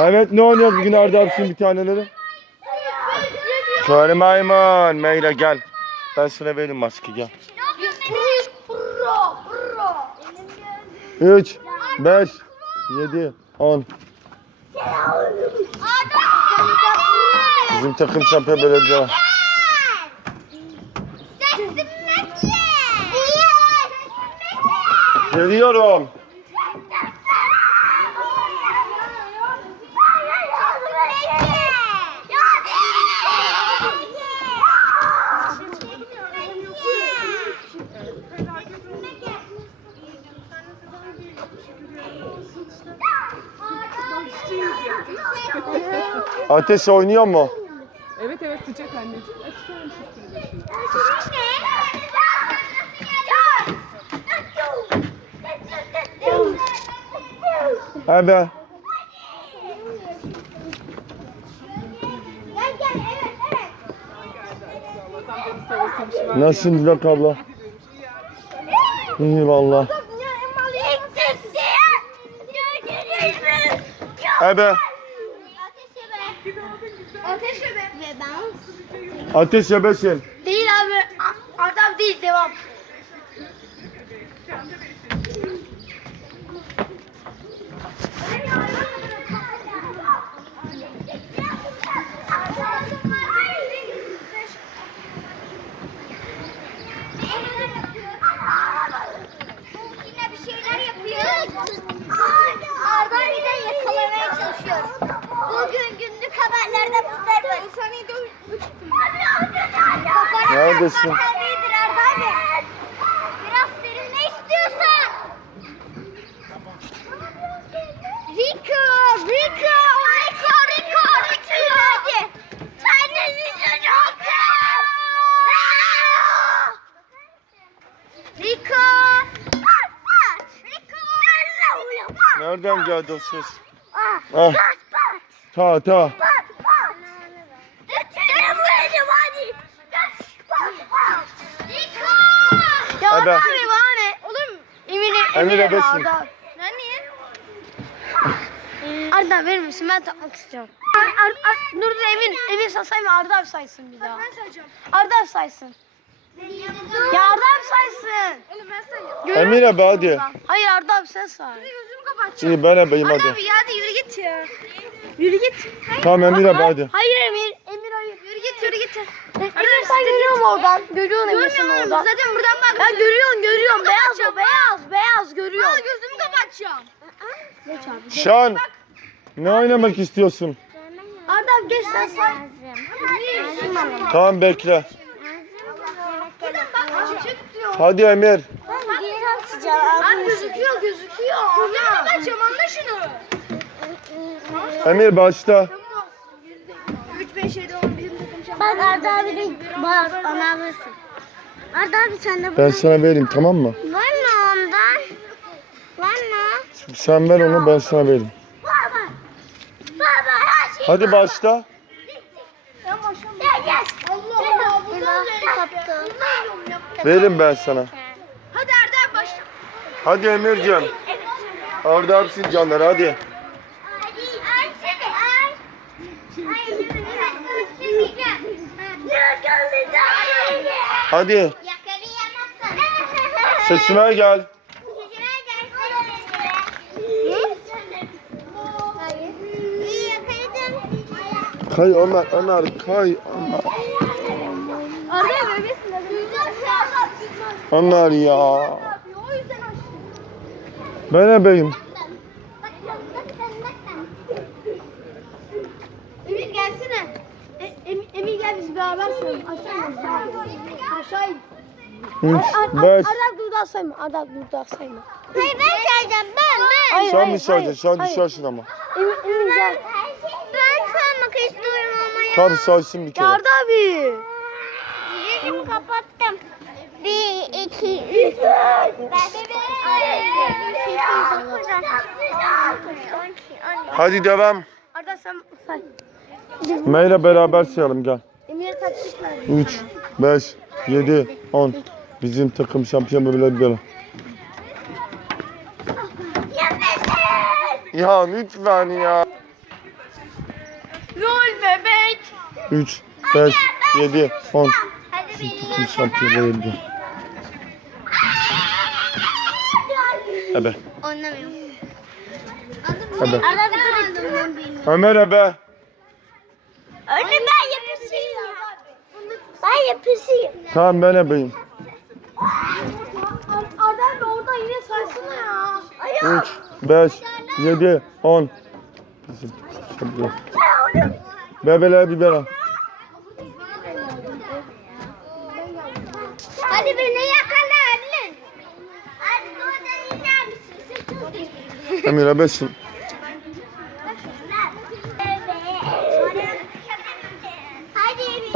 Evet ne oluyor bugün Arda abi bir taneleri? Söyle Maymun Meyla gel. Ben sana vereyim maskeyi gel. 3, 5, 7, 10. Bizim takım şampiyon belediye. Geliyorum. Ateş oynuyor mu? Evet evet sıcak anneciğim. Açık Hadi. Nasılsın Dilek abla? İyi valla. Ebe. Ateş ebe. Ateş ebe. Yebe. Ateş ebesin. Değil abi. Adam değil devam. kardeşim. Ee, Nereden geldi o ses? Ah. Ta ta. Bat. orada. Anne var anne. Oğlum Emine Emine orada. Ne niye? Arda verir misin? Ben takmak istiyorum. Ar, ar, ar, dur dur Emin. Emin sen sayma. Arda abi saysın bir daha. Arda abi saysın. Benim ya Arda abi saysın. Emir abi hadi. Hayır Arda abi sen say. Şimdi gözümü kapatacağım. İyi ben yapayım hadi. Arda abi hadi. Hadi, hadi yürü git ya. Yürü git. Hay. Tamam Emir abi, abi, abi. abi hadi. Hayır Emir Emir hayır oradan. Görüyorsun emin misin oradan? Görmüyorum zaten buradan bak. Ben görüyorum görüyorum. Beyaz o beyaz beyaz Vallahi görüyorum. Ben gözümü kapatacağım. Şan. Ne oynamak istiyorsun? Adam geç sen sen. Aynen. Tamam aynen. bekle. Aynen. Hadi Emir. Abi gözüküyor gözüküyor. Gözümü kapatacağım anlaşın onu. Emir başta. Abi Arda abi de bak ona alırsın. Arda abi sen de buyur. Ben sana vereyim tamam mı? Var mı ondan? Var mı? Şimdi sen ver onu ben sana vereyim. Baba. Baba her şey Hadi baba. başla. Allah Verim ben sana. Hadi Erdem başla. Hadi Emircan. Arda abisin canları hadi. Hadi. Hadi. Sesime gel. kay Ömer, Ömer, kay Ömer. Ömer ya. Ben ebeyim. beraber sayalım. Aşağı in. Aşağı in. Adam durdan sayma. Adam durdan ben sayacağım. Ben ben. Hayır, sen mi şey ama. Hayır, hayır. Hayır, hayır. Ben saymak istiyorum ama ya. Tabii tamam, bir kere. Yardı abi. Yüzümü kapattım. Bir, iki, üç. Hadi devam. Arda sen Meyle beraber sayalım gel. 3, 5, 7, 10. Bizim takım şampiyon olabilir. Ya lütfen ya. Lol bebek. 3, 5, 7, 10. Bizim takım şampiyon olabilir. Ebe. Oynamıyorum. Ebe. Ömer Ebe. Ömer Ebe. Ben yapayım. Tamam ben yapayım. Adem orada yine saçsın ya. 3, 5, 7, 10. Bebele biber al. Hadi beni yakala Adem. Hadi orada yine bir şey. Emine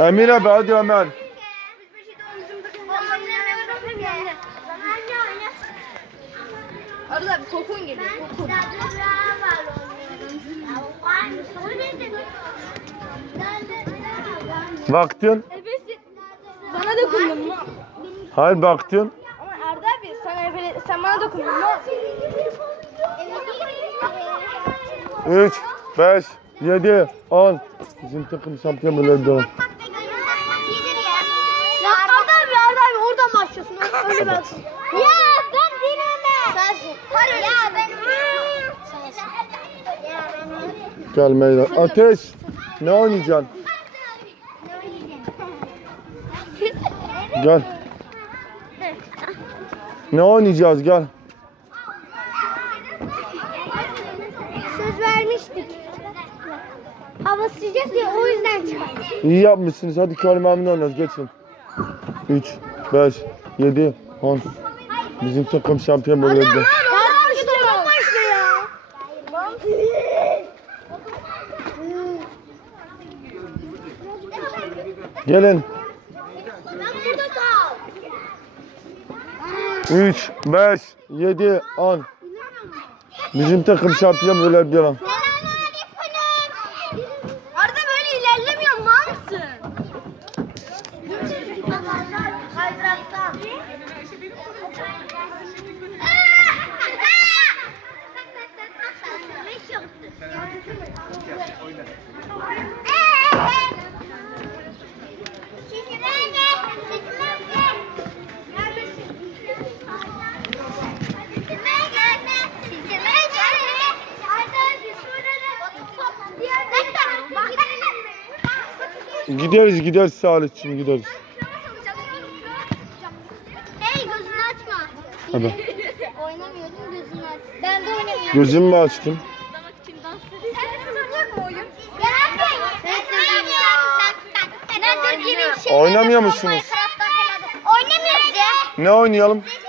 Emir abi hadi Ömer. Baktın. bana dokundun mu? Hayır baktın. Ama Arda abi sen, evvel, sen bana dokundun mu? 3, 5, 7, 10. Bizim takım şampiyonlar doğru. ya ben. Sensin. Ya Ya ben. Gel meydan. Ateş. Ne oynayacaksın? Gel. Ne oynayacağız? Gel. Söz vermiştik. Hava sıcak diye o yüzden çıkardık. İyi yapmışsınız. Hadi kelimemle oynayacağız. Geçin. 3, 5, 7 10 Bizim takım şampiyon oluyordu. Gelin. 3 5 7 10 Bizim takım şampiyon olabilir. Gideriz gideriz Salihçim gideriz. Hey gözünü açma. Hadi. Oynamıyordum gözünü aç. Ben de oynamıyorum. Gözümü mü açtın? Oynamıyor musunuz? Oynamıyoruz ya. Ne oynayalım?